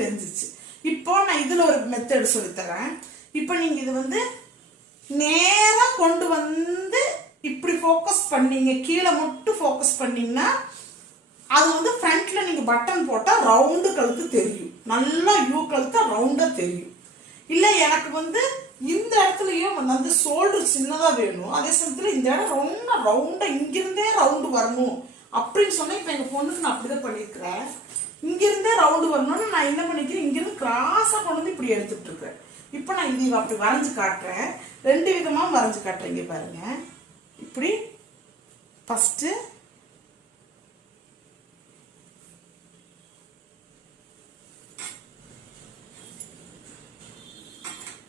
தெரிஞ்சிச்சு. இப்போ நான் இதுல ஒரு மெத்தட் சொல்லித்தரேன். இப்போ நீங்க இது வந்து நேரா கொண்டு வந்து இப்படி ஃபோக்கஸ் பண்ணீங்க, கீழே மட்டும் ஃபோக்கஸ் பண்ணீங்கன்னா அது வந்து ஃப்ரண்ட்ல நீங்க பட்டன் போட்டா ரவுண்டு கழுத்து தெரியும், நல்லா யூ கழுத்தா ரவுண்டா தெரியும். இல்ல எனக்கு வந்து இந்த இடத்துலயும் வந்து ஷோல்டர் சின்னதா வேணும், அதே சமயத்துல இந்த இடம் ரொம்ப ரவுண்டா இங்கிருந்தே ரவுண்டு வரணும் அப்படின்னு சொன்னா இப்ப எங்க பொண்ணுக்கு நான் அப்படிதான் பண்ணிருக்கிறேன். இங்கிருந்தே ரவுண்டு வரணும்னு நான் என்ன பண்ணிக்கிறேன், இங்கிருந்து கிராஸா கொண்டு வந்து இப்படி எடுத்துட்டு இருக்கேன். இப்ப நான் இது அப்படி வரைஞ்சு காட்டுறேன், ரெண்டு விதமா வரைஞ்சு காட்டுறேன். இங்க பாருங்க, இப்படி ஃபர்ஸ்ட்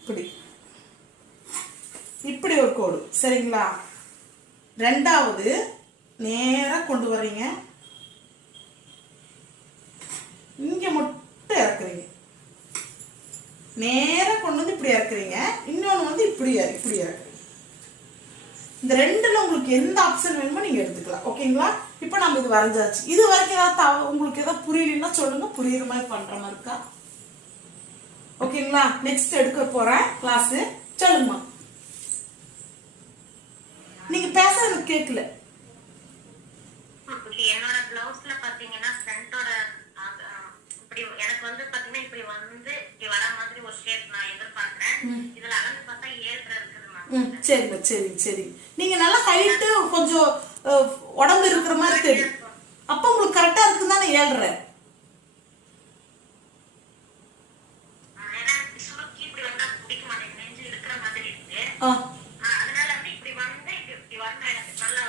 இப்படி இப்படி ஒரு கோடு சரிங்களா. ரெண்டாவது நேரா கொண்டு வர்றீங்க, இங்க மட்டும் இறக்குறீங்க, நேரா கொண்டு வந்து இப்படி இறக்குறீங்க, இன்னொன்னு வந்து இப்படி இப்படி இறக்குறீங்க. இந்த ரெண்டுல உங்களுக்கு எந்த ஆப்ஷன் வேணுமோ நீங்க எடுத்துக்கலாம். ஓகேங்களா. இப்போ நம்ம இது வரைஞ்சாச்சு. இது வரைக்கும் ஏதாவது உங்களுக்கு ஏதாவது புரியலன்னா சொல்லுங்க, புரியுற மாதிரி பண்ற மாதிரி இருக்கா. ஓகேங்களா. நெக்ஸ்ட் எடுக்க போறேன் கிளாஸ். சொல்லுங்கம்மா. நீங்க பேச எனக்கு கேட்கல. என்னோட பிளவுஸ்ல பாத்தீங்கன்னா ஃப்ரண்டோட இப்படி எனக்கு வந்து பாத்தீங்கன்னா இப்படி வந்து இப்படி வர மாதிரி ஒரு ஷேப் நான் எதிர்பார்க்கிறேன். இதுல அளந்து பார்த்தா 7 இருக்குதுமா. சரிங்க சரி சரி. நீங்க நல்லா ஹைட் கொஞ்சம் உடம்பு இருக்கிற மாதிரி தெரியும். அப்ப உங்களுக்கு கரெக்டா இருக்குன்னு தான் 7.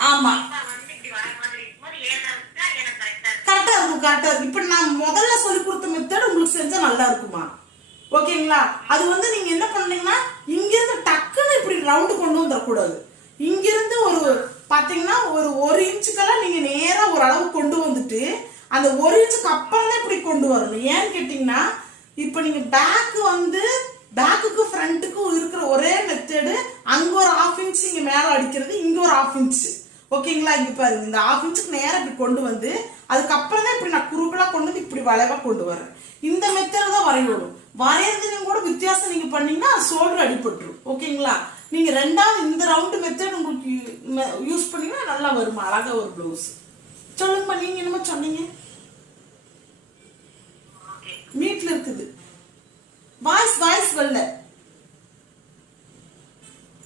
ஆமா கரெக்டா இருக்கும் கரெக்டா இருக்கும். இப்ப நான் முதல்ல சொல்லி கொடுத்த மெத்தட் உங்களுக்கு செஞ்சா நல்லா இருக்குமா. ஓகேங்களா. அது வந்து நீங்க என்ன பண்ணீங்கன்னா இங்கிருந்து டக்குன்னு இப்படி ரவுண்டு கொண்டு வந்துடக்கூடாது. இங்கிருந்து ஒரு பாத்தீங்கன்னா ஒரு 1 இன்ச்சுக்கெல்லாம் நீங்க நேரா ஒரு அளவு கொண்டு வந்துட்டு அந்த 1 இன்ச்சுக்கு அப்புறம் தான் இப்படி கொண்டு வரணும். ஏன்னு கேட்டீங்கன்னா இப்ப நீங்க பேக்குக்கு ஃப்ரண்ட்டுக்கும் இருக்கிற ஒரே மெத்தடு, அங்க ஒரு 1/2 இன்ச் இங்க மேல அடிக்கிறது, இங்க ஒரு 1/2 இன்ச். ஓகேங்களா. இங்க பாருங்க, இந்த 1/2 இன்ச்சுக்கு நேரம் இப்படி கொண்டு வந்து அதுக்கப்புறம் தான் இப்படி நான் குறுகலா கொண்டு வந்து இப்படி வளைவா கொண்டு வரேன். இந்த மெத்தட் தான் வரையணும். வரையறதுலையும் கூட வித்தியாசம் நீங்க பண்ணீங்கன்னா ஷோல்டர் அடிபட்டுரும். ஓகேங்களா. நீங்க ரெண்டாவது இந்த ரவுண்டு மெத்தட் உங்களுக்கு யூஸ் பண்ணீங்கன்னா நல்லா வருமா, அழகா ஒரு பிளவுஸ். சொல்லுங்கம்மா, நீங்க என்னமா சொன்னீங்க? மீட்ல இருக்குது வாய்ஸ் வரல.